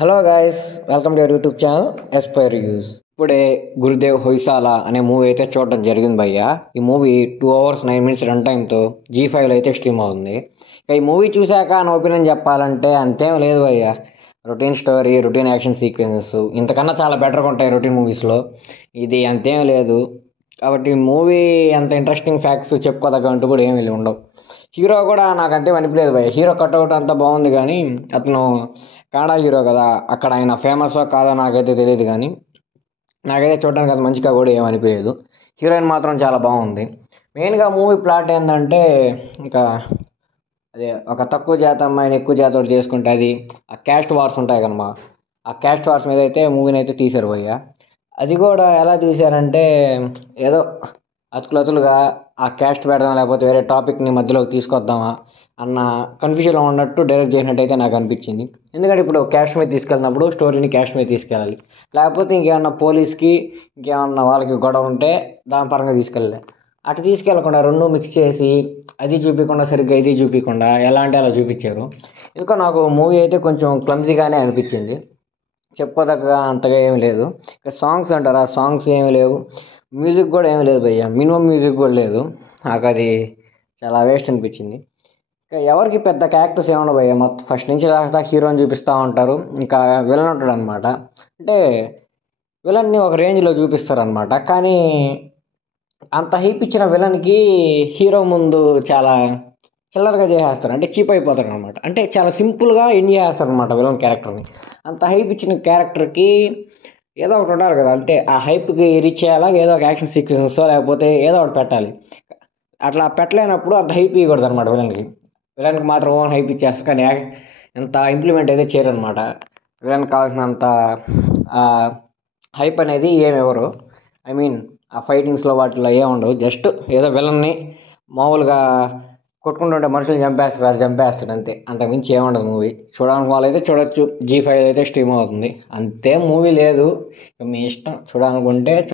Hello guys, welcome to your YouTube channel Aspire reviews. ఇప్పుడే గురుదేవ్ హొయ్సాలా అనే movie అయితే చూడడం జరిగింది భయ్య. ఈ మూవీ 2 hours 9 minutes రన్ టైంతో G5లో అయితే స్ట్రీమ్ అవుతుంది. ఇక ఈ మూవీ చూశాక నా ఒపీనియన్ చెప్పాలంటే అంతేం లేదు భయ్య. Routine story, routine action sequences ఇంతకన్నా చాలా బెటర్గా ఉంటాయి రొటీన్ మూవీస్లో. ఇది అంతేం లేదు. కాబట్టి మూవీ అంత ఇంట్రెస్టింగ్ ఫ్యాక్ట్స్ చెప్పుకోదగ్గ అంటూ కూడా ఏమీ ఉండవు. హీరో కూడా నాకు అంతే అనిపించలేదు భయ్య. హీరో కట్అవుట్ అంతా బాగుంది, కానీ అతను కన్నడ హీరో కదా, అక్కడ ఆయన ఫేమస్గా కాదో నాకైతే తెలియదు, కానీ నాకైతే చూడడానికి అది మంచిగా కూడా ఏమనిపించలేదు. హీరోయిన్ మాత్రం చాలా బాగుంది. మెయిన్గా మూవీ ప్లాట్ ఏంటంటే, ఇంకా అదే ఒక తక్కువ జాతి అమ్మాయిని ఎక్కువ జాతి చేసుకుంటే అది ఆ క్యాస్ట్ వార్స్ ఉంటాయి కదమ్మా, ఆ క్యాస్ట్ వార్స్ మీద అయితే మూవీని అయితే తీశారు భయ్య. అది కూడా ఎలా తీశారంటే, ఏదో అతుకులతులుగా ఆ క్యాస్ట్ పెడదాం లేకపోతే వేరే టాపిక్ని మధ్యలోకి తీసుకొద్దామా అన్న కన్ఫ్యూజన్లో ఉన్నట్టు డైరెక్ట్ చేసినట్టు అయితే నాకు అనిపించింది. ఎందుకంటే ఇప్పుడు క్యాస్ట్ మీద తీసుకెళ్ళినప్పుడు స్టోరీని క్యాస్ట్ మీద తీసుకెళ్ళాలి, లేకపోతే ఇంకేమన్నా పోలీస్కి ఇంకేమన్నా వాళ్ళకి గొడవ ఉంటే దాని పరంగా తీసుకెళ్ళాలి. అటు తీసుకెళ్లకుండా రెండు మిక్స్ చేసి అది చూపించకుండా సరిగ్గా ఇది చూపించకుండా ఎలా అంటే అలా చూపించారు. ఇంకా నాకు మూవీ అయితే కొంచెం క్లమ్జీగానే అనిపించింది. చెప్పుకోదగ్గ అంతగా ఏమీ లేదు. ఇక సాంగ్స్ అంటారా, సాంగ్స్ ఏమీ లేవు. మ్యూజిక్ కూడా ఏమీ లేదు భయ్య, మినిమం మ్యూజిక్ కూడా లేదు. నాకు అది చాలా వేస్ట్ అనిపించింది. ఇంకా ఎవరికి పెద్ద క్యారెక్టర్స్ ఏమన్నా భయ్య, మొత్తం ఫస్ట్ నుంచి లాస్ట్ దాకా హీరోని చూపిస్తూ ఉంటారు. ఇంకా విలన్ ఉంటాడు అనమాట. అంటే విలన్ని ఒక రేంజ్లో చూపిస్తారు అనమాట, కానీ అంత హైప్ ఇచ్చిన విలన్కి హీరో ముందు చాలా చిల్లరగా చేసేస్తారు, అంటే చీప్ అయిపోతారు అనమాట. అంటే చాలా సింపుల్గా ఎండ్ చేస్తారు అనమాట విలన్ క్యారెక్టర్ని. అంత హైప్ ఇచ్చిన క్యారెక్టర్కి ఏదో ఒకటి ఉండాలి కదా, అంటే ఆ హైప్కి రీచ్ అయ్యేలా ఏదో ఒక యాక్షన్ సీక్వెన్స్ లేకపోతే ఏదో ఒకటి పెట్టాలి. అట్లా పెట్టలేనప్పుడు అంత హైప్ ఇవ్వకూడదు అనమాట విలన్కి. విలన్కి మాత్రం ఓన్ హైప్ ఇచ్చేస్తారు, కానీ ఎంత ఇంప్లిమెంట్ అయితే చేయరనమాట. విలన్కి కావాల్సినంత హైప్ అనేది ఏమి ఎవరు, ఐ మీన్ ఆ ఫైటింగ్స్లో వాటిలో ఏమి ఉండవు. జస్ట్ ఏదో విలన్ని మామూలుగా కొట్టుకుంటుంటే మనుషులు చంపేస్తాడు అంతే, అంతకుమించి ఏముండదు మూవీ. చూడడానికి వాళ్ళైతే చూడొచ్చు, G5 అయితే స్ట్రీమ్ అవుతుంది, అంతే. మూవీ లేదు, మీ ఇష్టం. చూడాలనుకుంటే